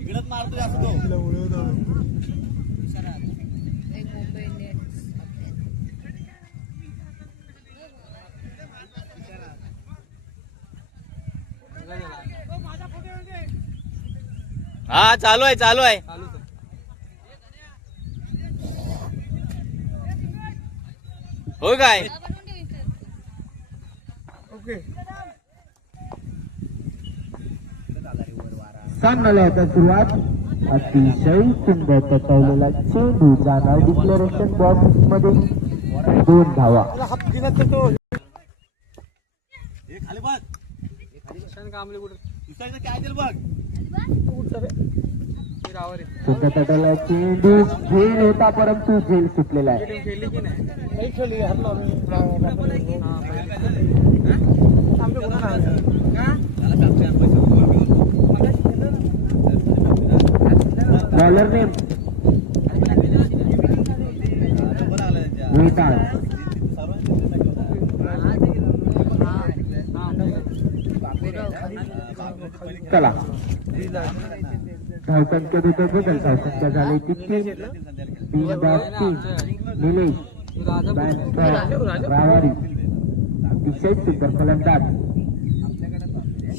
इकडच मारतोय असं तो हा चालू आहे हो काय ओके सामन्याला आता सुरुवात अतिशय सुंदर टचवलेला चेंडू जाणार डिक्लेरेशन बॉक्स मध्ये 2 धावा हात दिला तर तो खाली बघ कामले कुठे दुसऱ्याचं काय दिलं बघ सुंदर टचवलेला चेंडू झेल होता परंतु झेल सुटलेला आहे खेळली की नाही खेळली हात लावून बॉलर नेम चला धावसंख्या दुसरं बदल धावसंख्या झाली 3 निलेश रावारी अतिशय सुंदर फलंदाज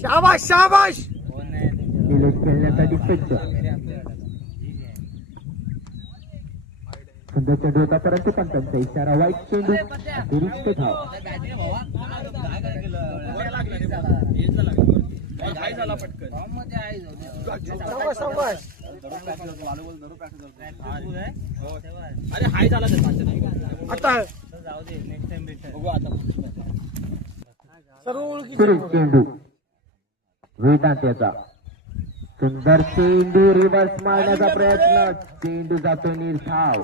शाबाश शाबाश निलेश खेळण्यासाठी सज्ज सुंदर चेंडू होता परंतु पंचांचा इशारा वाईट चेंडू अतिरिक्त धाव सुरू चेंडू वेदांत्याचा सुंदर चेंडू रिव्हर्स मारण्याचा प्रयत्न चेंडू जातो निर्धाव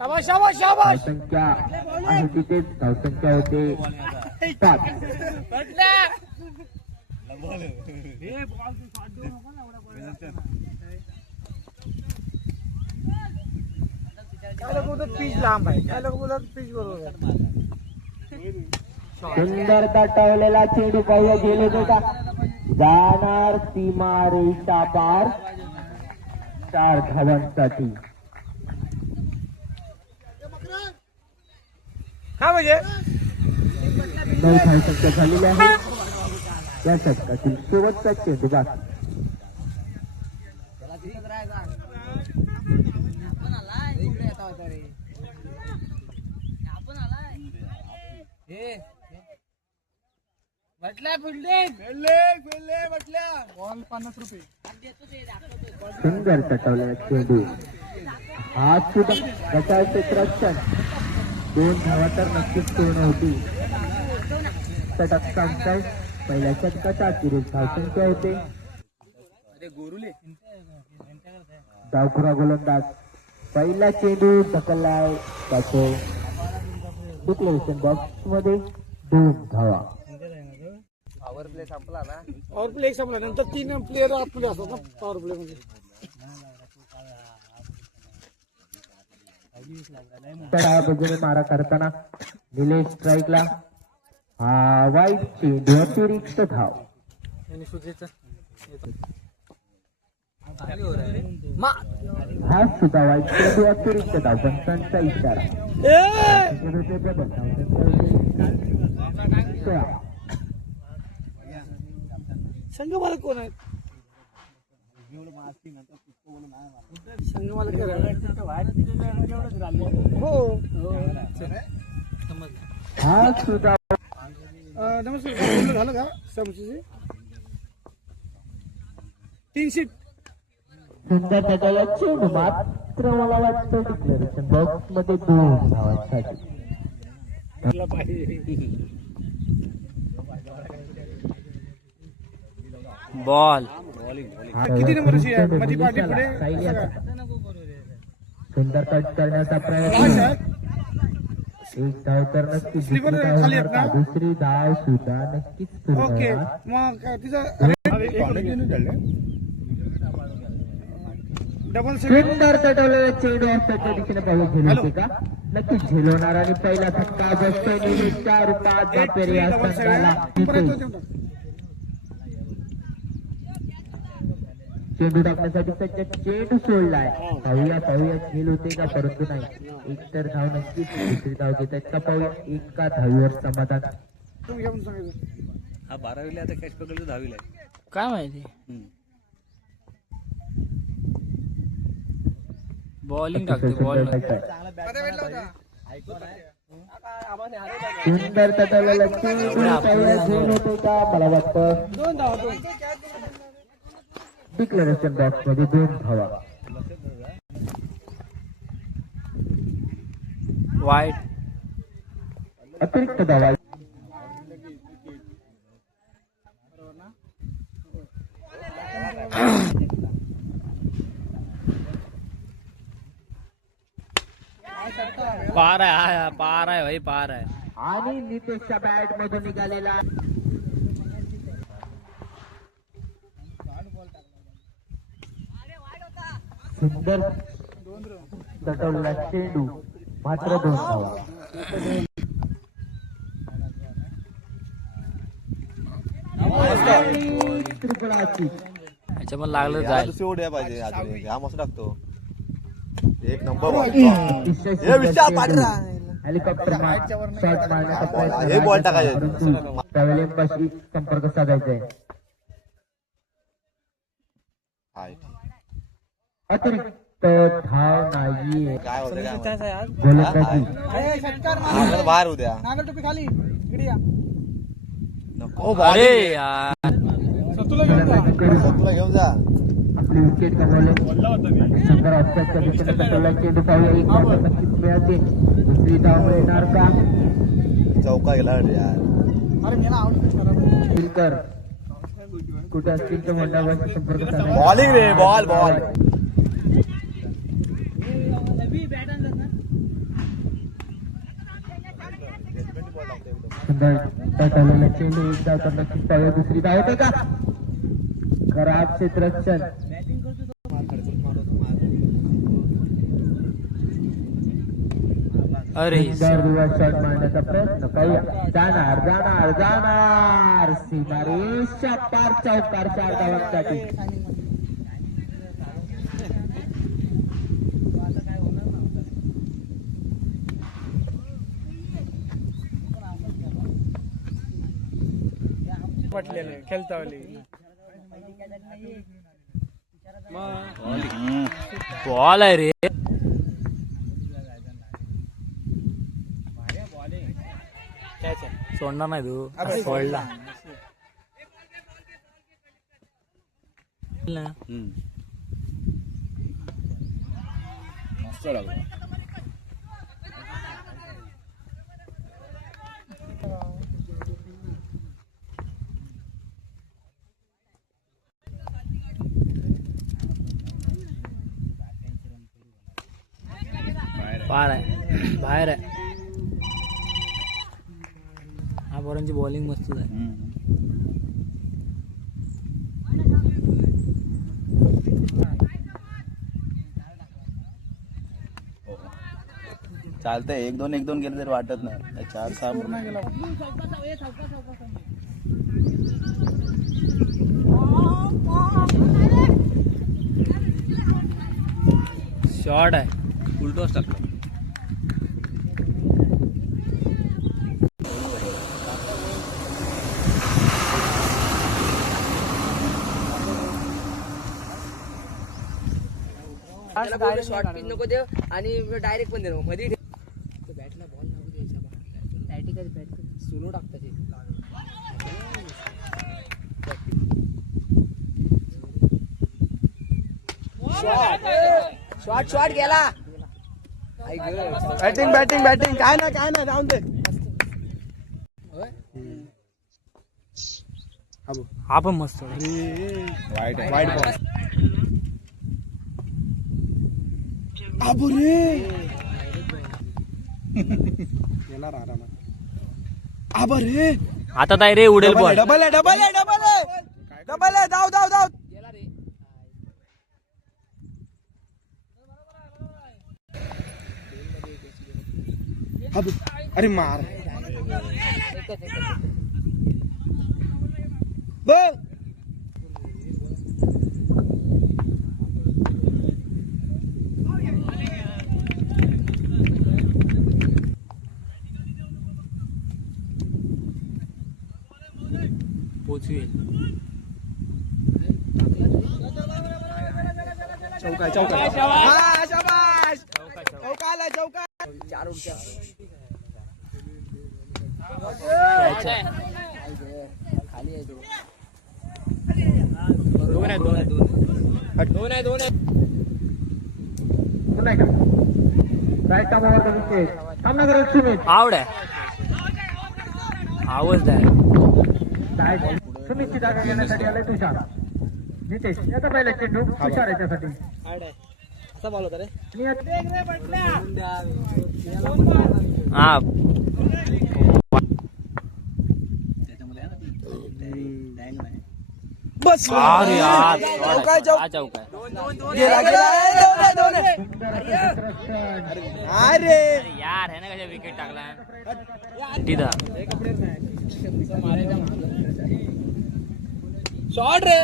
धावसंख्या आहे तिथेच धावसंख्या होते 5 पीच लांब आहे काय लोक बोलत पीच बरोबर सुंदर तटवलेला चेंडू पाहूया गेले ते का जाणार सीमारेषा पार 4 धावांसाठी हा म्हणजे 9 धावसंख्या झालेली आहे या षटकातील शेवटचा चेंडू बाकी सुंदर तटवलेला चेंडू हा सुद्धा गटाळ क्षेत्रात 2 धावा तर नक्कीच पूर्ण होती षटक संपताय पहिल्या षटकाच्या अखेरीस धावसंख्या होते डावखुरा गोलंदाज पहिला चेंडू ढकललाय त्याचे डिक्लेरेशन बॉक्स मध्ये 2 धावा पॉवर प्ले संपला नंतर 3 प्लेयर आपले असतात ना पॉवर प्ले मध्ये डाव्या बाजूने मारा करताना निलेश स्ट्राईकला हा वाईट चेंडू अतिरिक्त धाव हा सुद्धा वाईट चेंडू अतिरिक्त धाव पंचांचा इशारा संघ मला कोण आहे संघ मला हो हा सुद्धा नमस्कार झालं का समजूचे 3 शीट सुंदर त्याला चेंडू मात्र मला वाटतं डिक्लेरेशन बॉक्स मध्ये 2 धावांसाठी बॉल किती नंबरची आहे मध्ये पाठी पुढे सुंदर कट करण्याचा प्रयत्न 1 धाव तर नक्कीच दुसरी धाव सुद्धा नक्कीच ओके मग तिचा डबल सुंदर तटवलेला चेंडू त्याच्या दिशेने पाहू गेले होते का नक्कीच झेलवणार आणि पहिला धक्का बसतोय निलेशच्या रूपात जापेर या संघाला तिथे. चेंडू टाकण्यासाठी सज्ज, चेंडू सोडलाय. पाहूया झेल होते का, परंतु नाही. एक तर धाव नक्कीच, दुसरी धाव घेत आहेत का पाहूया. एका धावीवर समाधान. हा 12वीला आता कॅच पकडलं 10वीला काय माहिती. बॉलिंग टाकते बॉल. सुंदर तटवलेला चेंडू पाहूया झेल होते का. मला वाटतं डिक्लेरेशन बॉक्स मध्ये 2 धावा. वाईट. अतिरिक्त धावा. पार आहे, पार आहे भाई, पार आहे. आणि नितेशच्या बॅट मधून निघालेला सुंदर तटवलेला चेंडू, मात्र 2 धावा. त्रिकोणाची याच्या पण लागलं जाईल. दुसरी ओढ्या पाहिजे अजून एक. हा मस्त टाकतो. एक नंबर हेलिकॉप्टर शॉट मारण्याचा हे बॉल टाकायचे. परंतु पवेलियनपाशी संपर्क साधायचा आहे. अतिरिक्त धाव नाहीये. काय होतं काय गोलंदाजी बाहेर उद्या ओ अरे यार, तुला घेऊन जा. आपली विकेट गमावले. शंकर ऑफसाईडच्या दिशेने तटवला चेंडू पाहूया. एक धाव नक्कीच मिळते. दुसरी धाव मिळणार का. चौका गेला यार. शिलकर कुठे असतील तर मंडळाशी संपर्क साधायचा. बॉलिंग रे, बॉल बॉल. सुंदर तटवलेला चेंडू. एक धाव तर नक्कीच पाहूया. दुसरी धाव होते का. खराब क्षेत्ररक्षण. अरे शॉट मारण्याचा प्रयत्न पाहूया. जाणार सीमारेषा पार. चौकार 4 धावांसाठी. बॉल आहे रे. सोडणार नाही तू. सोडला पार आहे, बाहेर आहे. हा पोरांची बॉलिंग मस्त आहे. चालतंय. 1-2 गेले तरी वाटत नाही. 4-6 शॉट आहे. उलटोच टाकतो. शॉर्ट पिच नको देव आणि डायरेक्ट पण दे मध्ये बॅटला बॉल नको द्यायचा. बॅट सुनो टाकतात शॉट गेला. बॅटिंग काय नाही जाऊन दे. हा पण मस्त. वाईट बॉल. आता काय रे उडेल बॉल. डबल आहे. धाव. अरे मार एकच बघ पोचवेल चौका चौका हा शाबाश चौकाला चौका 4 उलट्या खाली आहे तो दोन आहे पुन्हा एकदा राईट कामावर विकेट सामना करत सुमित आवड आहे आवाज आहे सुमितची जागा घेण्यासाठी आलाय तुषार नितेश याचा पहिला चेंडू तुषार याच्यासाठी असा बॉल होता रे हा बस अरे यार चौका चौका चौका गेला गेला दोन अरे यार है ना कशा विकेट टाकला तिथं शॉट रे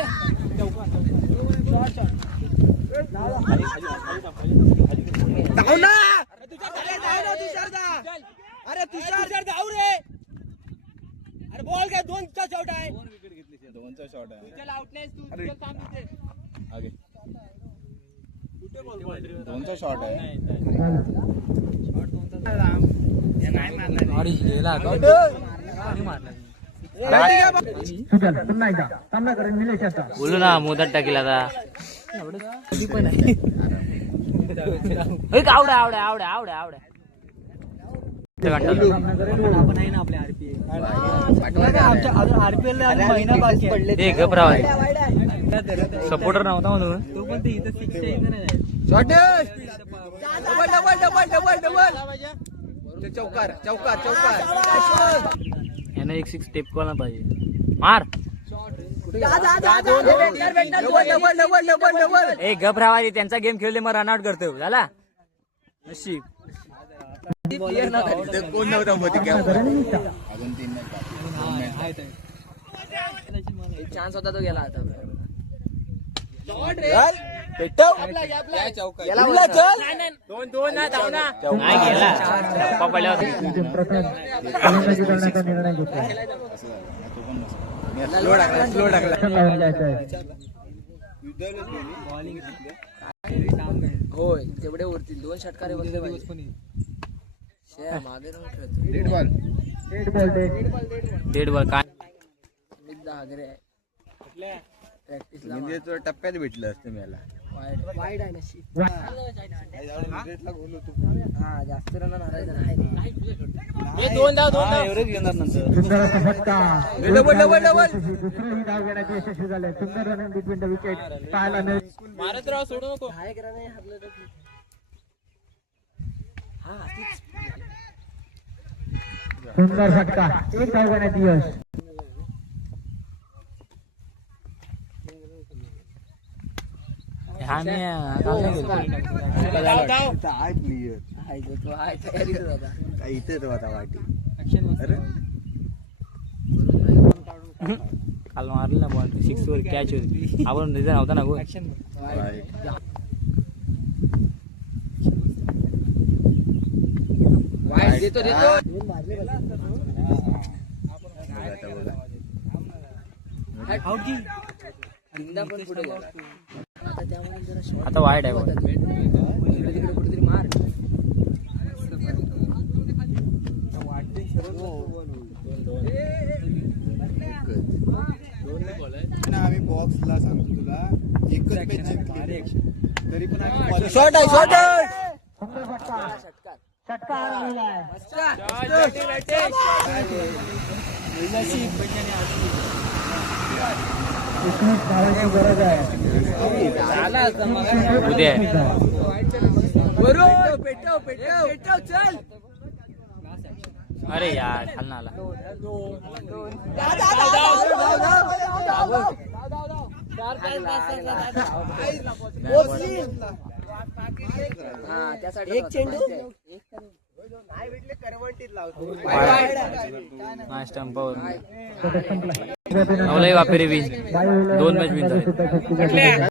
धाव ना अरे तुषार धाव रे अरे बॉल काय 2चा शॉट आहे 2चा शॉट आहे तुझ्याला आउट नाही तू तुझं काम तिथे आगे कुठे बॉल 2चा शॉट आहे नाही मारला अरे गेला सुजल पुन्हा एकदा सामना करेल निलेश याचा बोलू ना मोदत टाकील आता पण आहे आवड आपण आहे ना आपल्या आरपीएल घबरावा सपोर्टर नव्हता म्हणून तो पण ते इथं 6 इथं नाही डबल चौकार यानं एक 6 टेप कोणा पाहिजे मार ए घबरावा त्यांचा गेम खेळले मग रनआउट करतो झाला नशीब कोण नव्हता चान्स होता तो गेला आता दोन नाही गेला चप्पा पडल्या होता प्रथम फलंदाजी करण्याचा निर्णय घेतला स्लो टाकला होय तेवढे उरतील 2 षटकारे बसले पाहिजे मागे रेड बॉल डेड बॉल काय प्रॅक्टिसला म्हणजे तो टप्प्यात भेटलं असतं मला वाईट आहे नशीब हा जास्त रन मारायचं नाही दोन धाव एवढेच घेणार नंतर सुंदर असा फटका डबल दुसरंही धाव घेण्याचे यशस्वी झाले सुंदर रन बिटवीन द विकेट पाहायला मिळेल मारत राहा सोडू नको हाय करा नाही हरलं तर हा सुंदर फटका एक धाव घेण्यात यश हा मी इथेच होता वाटी काल मारली ना बॉल 6 वर कॅच होती आपण रिझन होता ना गो वाईट देतो आता वाईट आहे तिकडे कुठेतरी मार आम्ही बॉक्सला सांगतो तुला एकच मॅच जिंकली तरी पण आम्ही शॉट आहे षटकार आलेला आहे धावांची गरज आहे उद्या चल अरे यार खालना आला एक चेंडू स्टंपावर नवलाई वापेरे वीज 2 मॅच विन झाले.